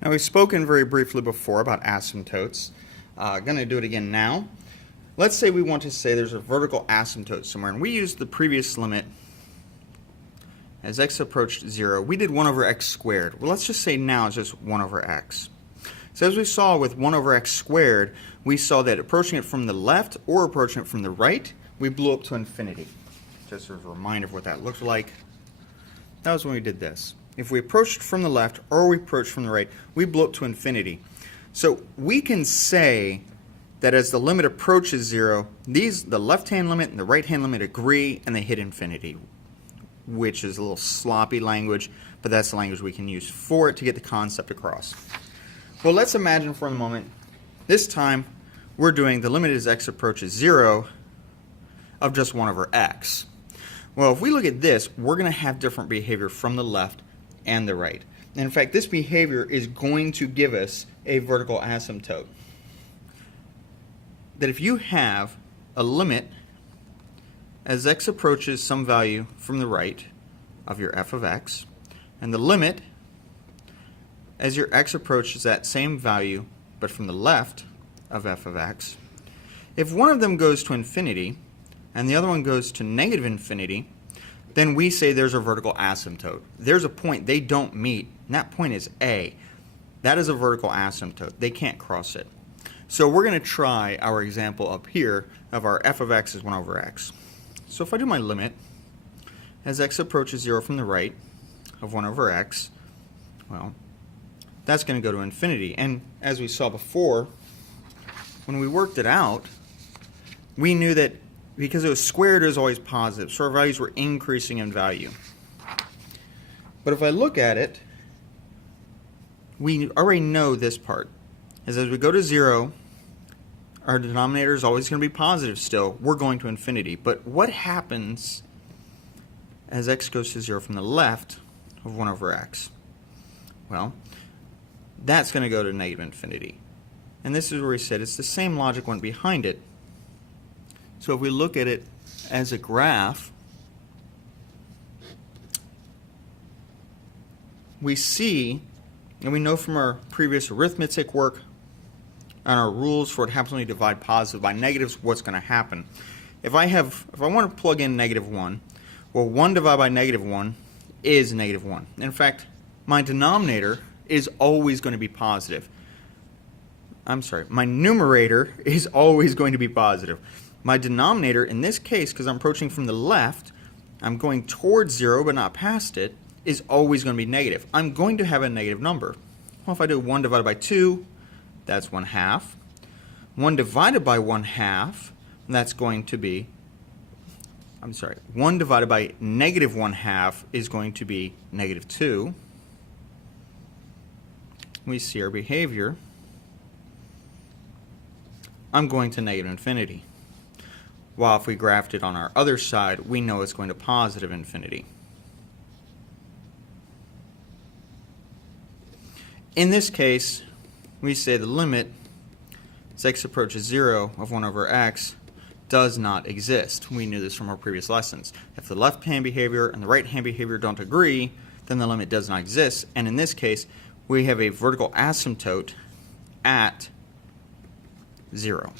Now we've spoken very briefly before about asymptotes. Going to do it again now. Let's say we want to say there's a vertical asymptote somewhere, and we used the previous limit as x approached 0. We did 1 over x squared. Well, let's just say now it's just 1 over x. So as we saw with 1 over x squared, we saw that approaching it from the left or approaching it from the right, we blew up to infinity. Just as a reminder of what that looks like. That was when we did this. If we approached from the left or we approached from the right, we blew up to infinity. So we can say that as the limit approaches 0, the left-hand limit and the right-hand limit agree and they hit infinity, which is a little sloppy language, but that's the language we can use for it to get the concept across. Well, let's imagine for a moment, this time we're doing the limit as x approaches 0 of just 1 over x. Well, if we look at this, we're going to have different behavior from the left and the right. And in fact, this behavior is going to give us a vertical asymptote. That if you have a limit as x approaches some value from the right of your f of x, and the limit as your x approaches that same value but from the left of f of x, if one of them goes to infinity and the other one goes to negative infinity, then we say there's a vertical asymptote. There's a point they don't meet, and that point is A. That is a vertical asymptote. They can't cross it. So we're going to try our example up here of our f of x is 1 over x. So if I do my limit as x approaches 0 from the right of 1 over x, well, that's going to go to infinity. And as we saw before, when we worked it out, we knew that because it was squared, it was always positive, so our values were increasing in value. But if I look at it, we already know this part. As we go to 0, our denominator is always going to be positive still. We're going to infinity. But what happens as x goes to 0 from the left of 1 over x? Well, that's going to go to negative infinity. And this is where we said it's the same logic went behind it. So if we look at it as a graph, we see, and we know from our previous arithmetic work and our rules for what happens when you divide positive by negatives, what's going to happen. If I want to plug in negative 1, well, 1 divided by negative 1 is negative 1. In fact, my denominator is always going to be positive. I'm sorry, my numerator is always going to be positive. My denominator, in this case, because I'm approaching from the left, I'm going towards 0 but not past it, is always going to be negative. I'm going to have a negative number. Well, if I do 1 divided by 2, that's 1/2. 1 divided by 1/2, that's going to be, 1 divided by negative 1/2 is going to be negative 2. We see our behavior. I'm going to negative infinity. While if we graphed it on our other side, we know it's going to positive infinity. In this case, we say the limit as x approaches 0 of 1 over x does not exist. We knew this from our previous lessons. If the left-hand behavior and the right-hand behavior don't agree, then the limit does not exist. And in this case, we have a vertical asymptote at 0.